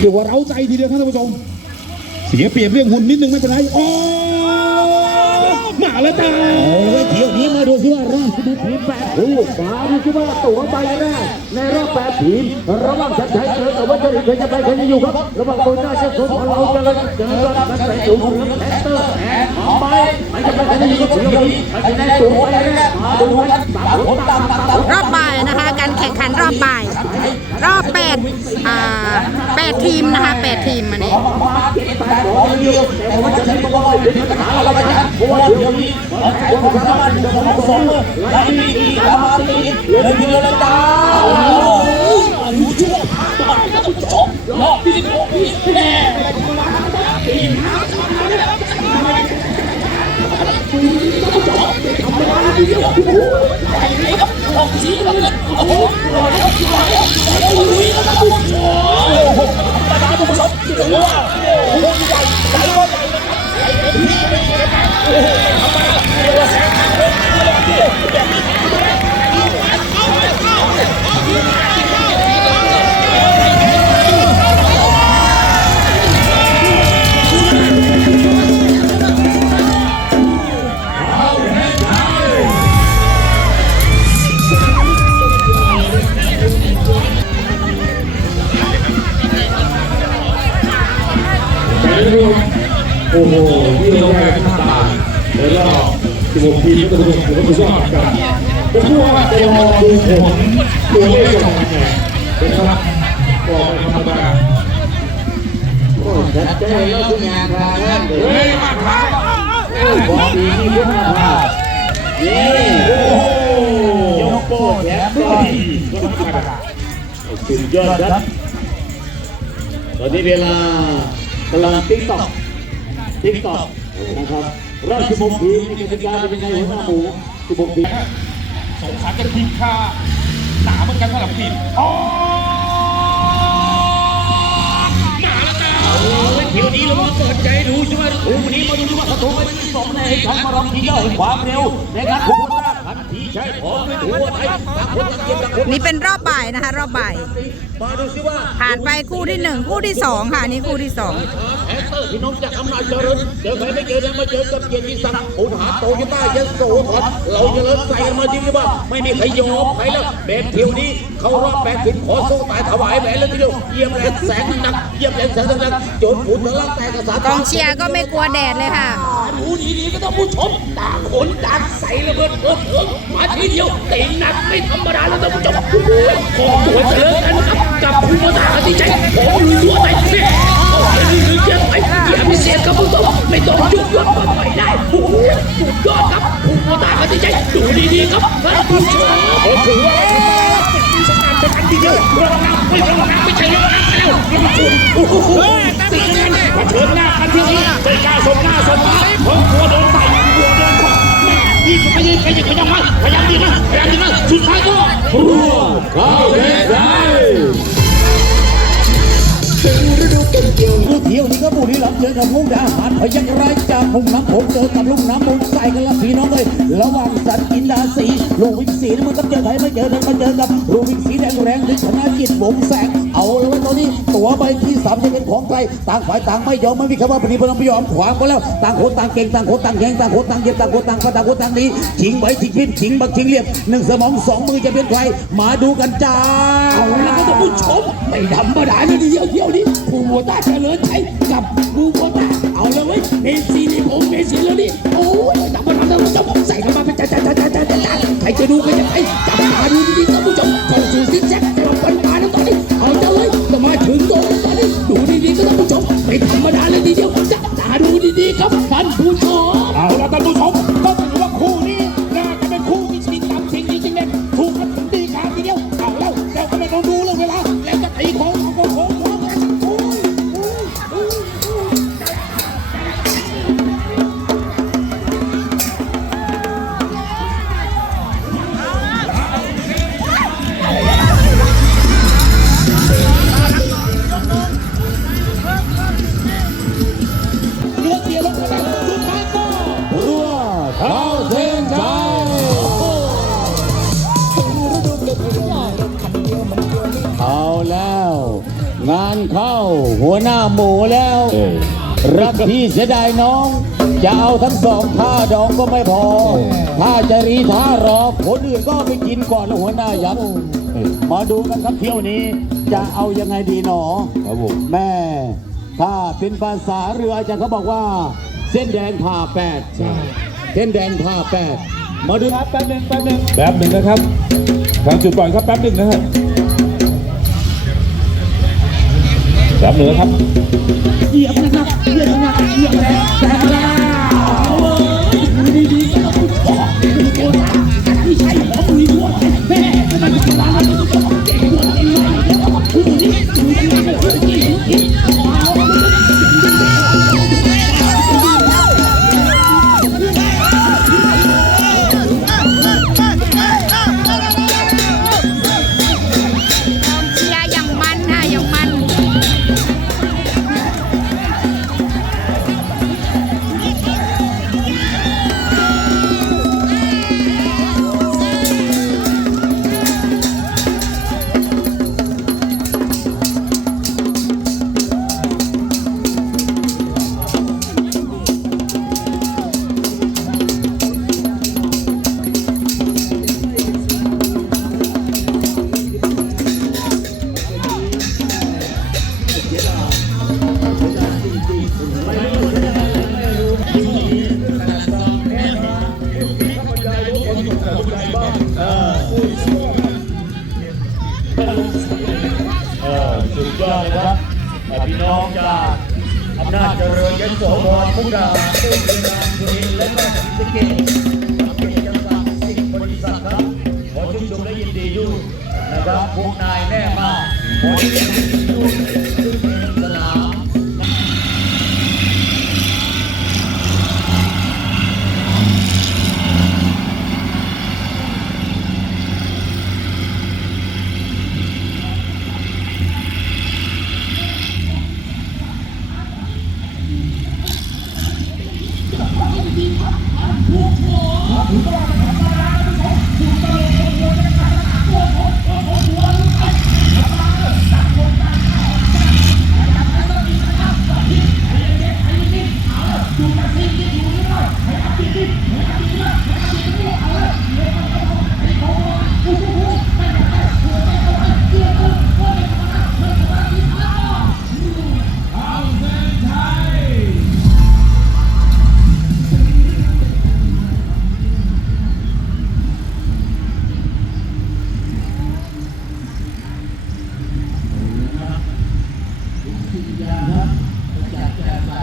เดี๋ยวว่าเราใจทีเดียวท่านผู้ชม เสียเปรียบเรื่องหุ่นนิดนึงไม่เป็นไรโอ้มาแล้วจ้าเอาละเที่ยวนี้มาดูสิว่าราชบุตรทีมแปด คู่มาดูสิว่าตัวใบแรกในรอบแปดทีมระหว่างชัดชัยเจอกับวัชรินทร์เคยจะไปเคยจะอยู่ครับระหว่างโบน่าเชฟโซของเราจะเจอเจอกับนักเตะสูงของแพนเตอร์แอนของไปไม่จะไปเคยจะอยู่กับเที่ยวนี้ใครจะได้ตัวใบแรกมาดูกันตามคนตามตามตามรอบบ่ายนะคะการแข่งขันรอบบ่าย รอบแปดอ่าแปดทีมนะคะแปดทีมอันนี้มาเก็บ แปดร้อยเดียวแต่ว่าจะใช้ตัวอะไรเป็นปัญหาอะไรกันเพราะว่าเที่ยวนี้มันแข่งความสามารถจะของสองเลยและมีอีกสามารถตีเหลือเพียงละดาวโอ้โหที่เราได้ข้ามตาแล้วก็สิบหกทีมก็ต้องถือว่าสุดยอดกันผมคิดว่าจะรอดูผลตัวเลขของมันเนี่ยนะครับก็ไม่ธรรมดาชัดเจนแล้วคุณยาพาแล้วเฮ้ยมาครับบอกดีที่คุณยาพานี่โอ้โหยกโป้แถมด้วยก็ธรรมดาสุดยอดครับตอนนี้เวลา กำลังติ๊กต็อกติ๊กต็อกนะครับราชบุตรทีมนี่กติกาเป็นยังไงหัวหน้าหมูสิบหกทีมสงสารจะทีมค่าหนาเหมือนกันสำหรับทีมอ๋อมาแล้วจ้าเที่ยวนี้เรามาเปิดใจดูใช่ไหมโอ้วันนี้มาดูว่าเขาโทรไปที่สองในการมาลองทีเดียวเห็นความเร็วในการพุ่งหน้าทันทีใช่พร้อมด้วยหัวไทยต่างคนต่างเก็บต่างคน นี่เป็นรอบบ่ายนะคะ รอบบ่ายมาดูสิว่าผ่านไปคู่ที่หนึ่งคู่ที่สองค่ะอันนี่คู่ที่สองแอสเตอร์พี่น้องจากอำนาจเจริญเจอใครไม่เจอแล้วมาเจอกับเกียรติศักดิ์อุหาโตโยต้ายโสธรเราเจริญใส่กันมาจริงหรือเปล่าไม่มีใครยอมใครแล้วแบบเที่ยวนี้เขารอบแปดสิบขอโซ่ตายถวายแหวนเลยทีเดียวเยี่ยมแรงแสงหนักเยี่ยมแรงแสงหนักจนฝุ่นทะลักแตกกระสากองเชียร์ก็ไม่กลัวแดดเลยค่ะดูดีๆก็ต้องผู้ชมต่างคนต่างใส่ระเบิดเถิดเถิงมาทีเดียวตีหนักไม่ธรรมดาแล้วท่านผู้ชมขอตัวเจริญกันครับกับผู้มาตาที่ใจของลุยตัวไหนเนี่ยเอาไปลุยเยี่ยมไปเยี่ยมพิเศษครับผู้ชมไม่ต้องยุบยับก็ไปได้โอ้โหสุดยอดครับผู้มาตาที่ใจดูดีๆครับท่านผู้ชมผมถือว่าเป็นสถานเป็นอันดีเยวเรื่องน้ำไม่รองน้ำไม่ใช่เรื่องน้ำแล้วท่านผู้ชมโอ้โหตีกันเชิญหน้ากันที่นี้ใจกล้าสมหน้าสมตาผมกลัวโดนใส่ แม่ยิงก็ไม่ยิงใครยิงก็ยังมาพยายามดีนะพยายามดีนะสุดท้ายก็รัวเข้าเส้นชัยถึงฤดูเก็บเกี่ยวฤดูเที่ยวนี้ก็บุรีรัมย์เจอกับมุกดาหารพยัคฆ์ไรจากมุงน้ำผมเจอกับลูกน้ำมุงใส่กันละพี่น้องเลยระหว่างสันอินดาสีลูกวิ่งสีนี่มันก็เจอใครไม่เจอกันมาเจอกับลูกวิ่งสีแดงแรงดึงชนะจิตวงแสงาเลยว่าตอนนี้ตัวใบที่สามจะเป็นของใครต่างฝ่ายต่างไม่ยอมไม่มีคำว่าปฏิบัติไม่ยอมขวางกันแล้วต่างคนต่างเก่งต่างคนต่างแข็งต่างคนต่างเย็บต่างคนต่างฟันต่างคนต่างดีชิงไว้ชิงพินชิงบักชิงเหลี่ยมหนึ่งสมองสองมือจะเป็นใครมาดูกันจ้าเอาละก็จะผู้ชมไม่ธรรมดาเลยทีเดียวเที่ยวนี้ผู้วัวตาเจริญชัยกับผู้วัวตาเอาเลยเว้ยเมสซี่นี่ผมเมสซี่แล้วนี่โอ้ยธรรมาท่านผู้ชมใส่เข้ามาเป็นจ้าจ้าจ้าจ้าจ้าจ้าใครจะดูใครจะไปจับตาดูดีๆท่านผู้ชมเข้าสู่ซิกแซก ร งานเข้าหัวหน้าหมูแล้ว เออ รักพี่เสียดายน้อง จะเอาทั้งสองท่าดองก็ไม่พอ ถ้าจะรีท่ารอคนอื่นก็ไปกินก่อนแล้วหัวหน้ายับเออ มาดูกันครับเที่ยวนี้จะเอายังไงดีหนอ ครับผม แม่ ถ้าเป็นภาษาเรืออาจารย์เขาบอกว่า เส้นแดงผ่าแปดเส้นแดงผ่าแปดมาดูครับแป๊บหนึงแป๊บหนึงแป๊บหนึ่งนะครับทางจุดปล่อยครับแป๊บหนึ่งนะครับ แป๊บหนึ่งนะครับ เหยียบนะ แต่พี่น้องจากอำนาจเจริญยโสธรมุกดาหารตุ้งเรียนรามสุรินทร์และก็ศรีสะเกษเป็นจังหวัดสิ่งบริษัทครับขอชื่นชมและยินดีด้วยนะครับพวกนายแน่มากขอชื่นชมด้วยซึ่งเป็นสนาม ค